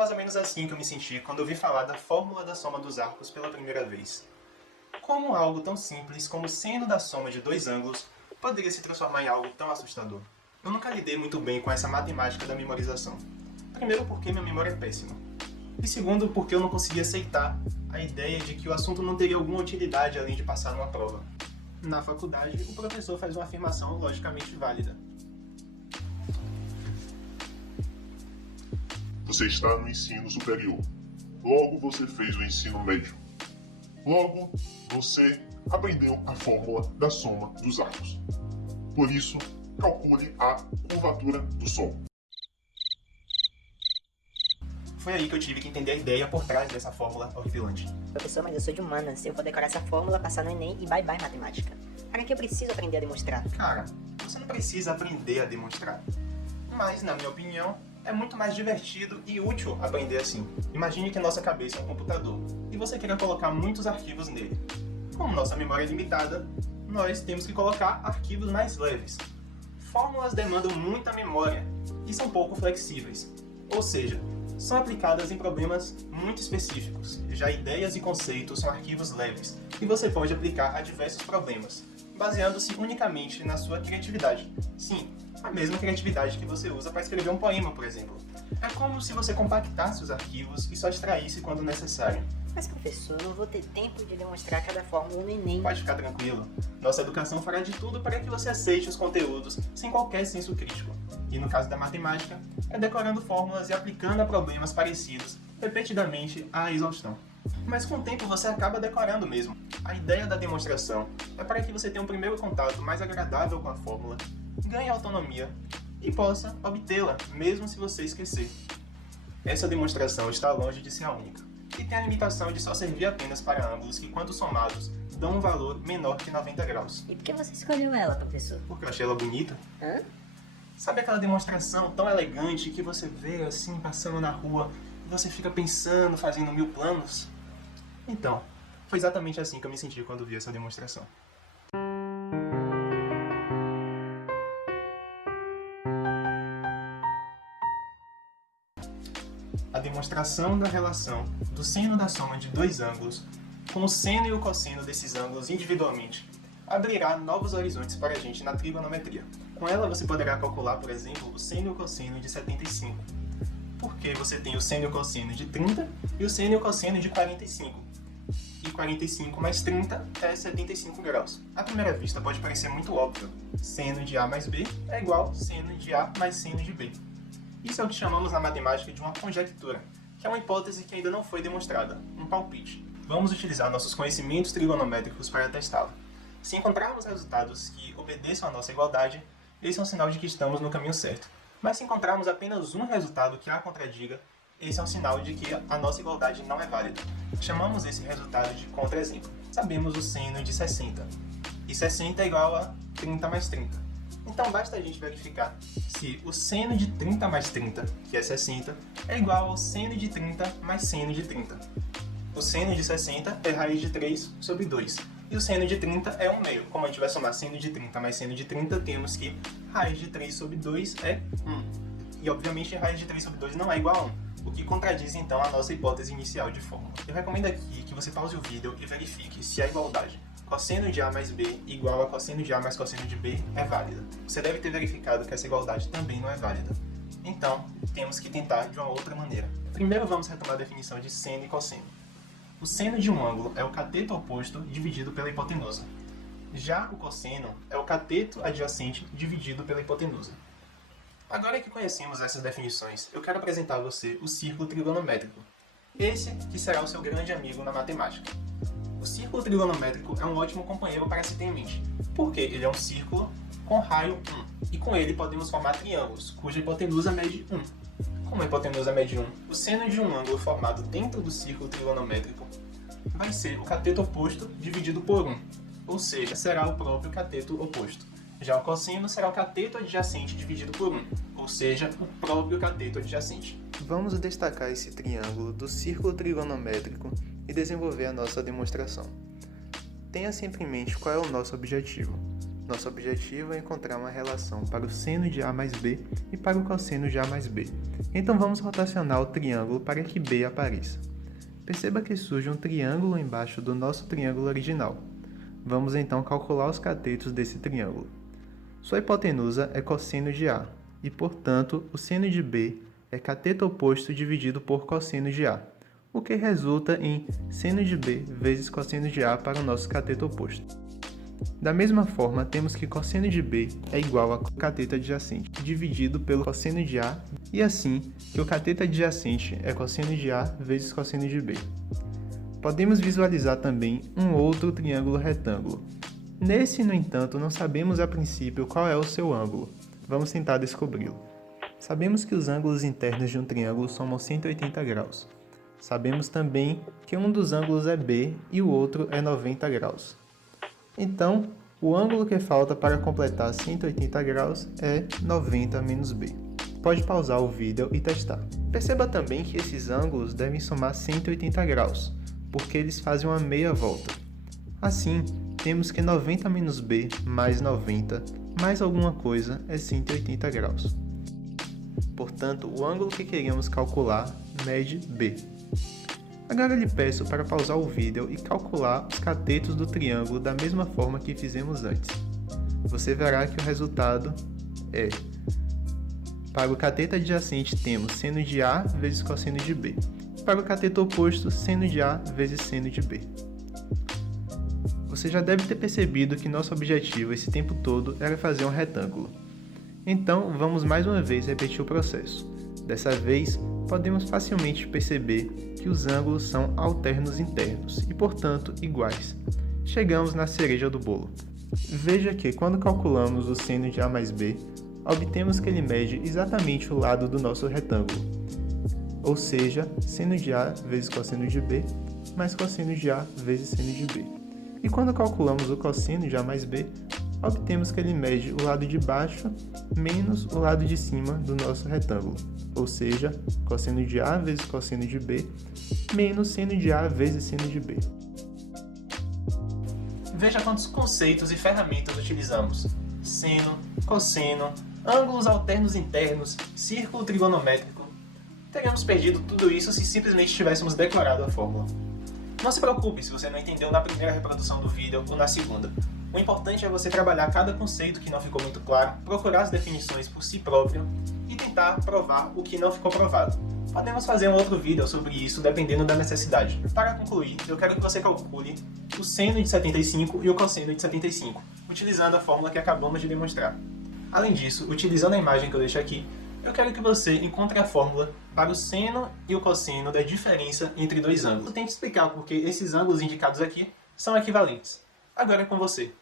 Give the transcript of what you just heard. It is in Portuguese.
mais ou menos assim que eu me senti quando ouvi falar da fórmula da soma dos arcos pela primeira vez. Como algo tão simples como o seno da soma de dois ângulos poderia se transformar em algo tão assustador? Eu nunca lidei muito bem com essa matemática da memorização. Primeiro porque minha memória é péssima. E segundo porque eu não conseguia aceitar a ideia de que o assunto não teria alguma utilidade além de passar numa prova. Na faculdade, o professor faz uma afirmação logicamente válida. Você está no ensino superior. Logo você fez o ensino médio. Logo você aprendeu a fórmula da soma dos arcos. Por isso, calcule a curvatura do Sol. Foi aí que eu tive que entender a ideia por trás dessa fórmula horripilante. Professor, mas eu sou de humanas. Eu vou decorar essa fórmula, passar no Enem e bye bye matemática. Para que eu preciso aprender a demonstrar? Cara, você não precisa aprender a demonstrar. Mas, na minha opinião, é muito mais divertido e útil aprender assim. Imagine que nossa cabeça é um computador e você queira colocar muitos arquivos nele. Como nossa memória é limitada, nós temos que colocar arquivos mais leves. Fórmulas demandam muita memória e são pouco flexíveis. Ou seja, são aplicadas em problemas muito específicos. Já ideias e conceitos são arquivos leves e você pode aplicar a diversos problemas, baseando-se unicamente na sua criatividade. Sim, a mesma criatividade que você usa para escrever um poema, por exemplo. É como se você compactasse os arquivos e só extraísse quando necessário. Mas professor, eu não vou ter tempo de demonstrar cada fórmula no Enem. Pode ficar tranquilo. Nossa educação fará de tudo para que você aceite os conteúdos sem qualquer senso crítico. E no caso da matemática, é decorando fórmulas e aplicando a problemas parecidos repetidamente à exaustão. Mas com o tempo você acaba decorando mesmo. A ideia da demonstração é para que você tenha um primeiro contato mais agradável com a fórmula, ganhe autonomia e possa obtê-la, mesmo se você esquecer. Essa demonstração está longe de ser a única, e tem a limitação de só servir apenas para ângulos que, quando somados, dão um valor menor que 90 graus. E por que você escolheu ela, professor? Porque eu achei ela bonita. Hã? Sabe aquela demonstração tão elegante que você vê assim, passando na rua, e você fica pensando, fazendo mil planos? Então, foi exatamente assim que eu me senti quando vi essa demonstração. A demonstração da relação do seno da soma de dois ângulos com o seno e o cosseno desses ângulos individualmente abrirá novos horizontes para a gente na trigonometria. Com ela você poderá calcular, por exemplo, o seno e o cosseno de 75, porque você tem o seno e o cosseno de 30 e o seno e o cosseno de 45. E 45 mais 30 é 75 graus. À primeira vista pode parecer muito óbvio. Seno de A mais B é igual seno de A mais seno de B. Isso é o que chamamos na matemática de uma conjectura, que é uma hipótese que ainda não foi demonstrada, um palpite. Vamos utilizar nossos conhecimentos trigonométricos para testá-lo. Se encontrarmos resultados que obedeçam à nossa igualdade, esse é um sinal de que estamos no caminho certo. Mas se encontrarmos apenas um resultado que a contradiga, esse é um sinal de que a nossa igualdade não é válida. Chamamos esse resultado de contra-exemplo. Sabemos o seno de 60, e 60 é igual a 30 mais 30. Então basta a gente verificar se o seno de 30 mais 30, que é 60, é igual ao seno de 30 mais seno de 30. O seno de 60 é raiz de 3 sobre 2. E o seno de 30 é 1 meio. Como a gente vai somar seno de 30 mais seno de 30, temos que raiz de 3 sobre 2 é 1. E obviamente raiz de 3 sobre 2 não é igual a 1, o que contradiz então a nossa hipótese inicial de fórmula. Eu recomendo aqui que você pause o vídeo e verifique se a igualdade cosseno de A mais B igual a cosseno de A mais cosseno de B é válida. Você deve ter verificado que essa igualdade também não é válida. Então, temos que tentar de uma outra maneira. Primeiro vamos retomar a definição de seno e cosseno. O seno de um ângulo é o cateto oposto dividido pela hipotenusa. Já o cosseno é o cateto adjacente dividido pela hipotenusa. Agora que conhecemos essas definições, eu quero apresentar a você o círculo trigonométrico. Esse que será o seu grande amigo na matemática. O círculo trigonométrico é um ótimo companheiro para se ter em mente, porque ele é um círculo com raio 1, e com ele podemos formar triângulos, cuja hipotenusa mede 1. Como a hipotenusa mede 1, o seno de um ângulo formado dentro do círculo trigonométrico vai ser o cateto oposto dividido por 1, ou seja, será o próprio cateto oposto. Já o cosseno será o cateto adjacente dividido por 1, ou seja, o próprio cateto adjacente. Vamos destacar esse triângulo do círculo trigonométrico e desenvolver a nossa demonstração. Tenha sempre em mente qual é o nosso objetivo. Nosso objetivo é encontrar uma relação para o seno de A mais B e para o cosseno de A mais B. Então vamos rotacionar o triângulo para que B apareça. Perceba que surge um triângulo embaixo do nosso triângulo original. Vamos então calcular os catetos desse triângulo. Sua hipotenusa é cosseno de A e, portanto, o seno de B é cateto oposto dividido por cosseno de A, o que resulta em seno de B vezes cosseno de A para o nosso cateto oposto. Da mesma forma, temos que cosseno de B é igual a cateto adjacente dividido pelo cosseno de A, e assim que o cateto adjacente é cosseno de A vezes cosseno de B. Podemos visualizar também um outro triângulo retângulo. Nesse, no entanto, não sabemos a princípio qual é o seu ângulo. Vamos tentar descobri-lo. Sabemos que os ângulos internos de um triângulo somam 180 graus. Sabemos também que um dos ângulos é B e o outro é 90 graus. Então, o ângulo que falta para completar 180 graus é 90 menos B. Pode pausar o vídeo e testar. Perceba também que esses ângulos devem somar 180 graus, porque eles fazem uma meia volta. Assim, temos que 90 menos B mais 90 mais alguma coisa é 180 graus. Portanto, o ângulo que queremos calcular mede B. Agora lhe peço para pausar o vídeo e calcular os catetos do triângulo da mesma forma que fizemos antes. Você verá que o resultado é: para o cateto adjacente temos seno de A vezes cosseno de B. Para o cateto oposto, seno de A vezes seno de B. Você já deve ter percebido que nosso objetivo esse tempo todo era fazer um retângulo. Então, vamos mais uma vez repetir o processo. Dessa vez, podemos facilmente perceber que os ângulos são alternos internos e, portanto, iguais. Chegamos na cereja do bolo. Veja que, quando calculamos o seno de A mais B, obtemos que ele mede exatamente o lado do nosso retângulo, ou seja, seno de A vezes cosseno de B, mais cosseno de A vezes seno de B. E quando calculamos o cosseno de A mais B, obtemos que ele mede o lado de baixo menos o lado de cima do nosso retângulo, ou seja, cosseno de A vezes cosseno de B, menos seno de A vezes seno de B. Veja quantos conceitos e ferramentas utilizamos: seno, cosseno, ângulos alternos internos, círculo trigonométrico. Teríamos perdido tudo isso se simplesmente tivéssemos decorado a fórmula. Não se preocupe se você não entendeu na primeira reprodução do vídeo ou na segunda. O importante é você trabalhar cada conceito que não ficou muito claro, procurar as definições por si próprio e tentar provar o que não ficou provado. Podemos fazer um outro vídeo sobre isso dependendo da necessidade. Para concluir, eu quero que você calcule o seno de 75 e o cosseno de 75, utilizando a fórmula que acabamos de demonstrar. Além disso, utilizando a imagem que eu deixo aqui, eu quero que você encontre a fórmula para o seno e o cosseno da diferença entre dois ângulos. Eu tento explicar porque esses ângulos indicados aqui são equivalentes. Agora é com você.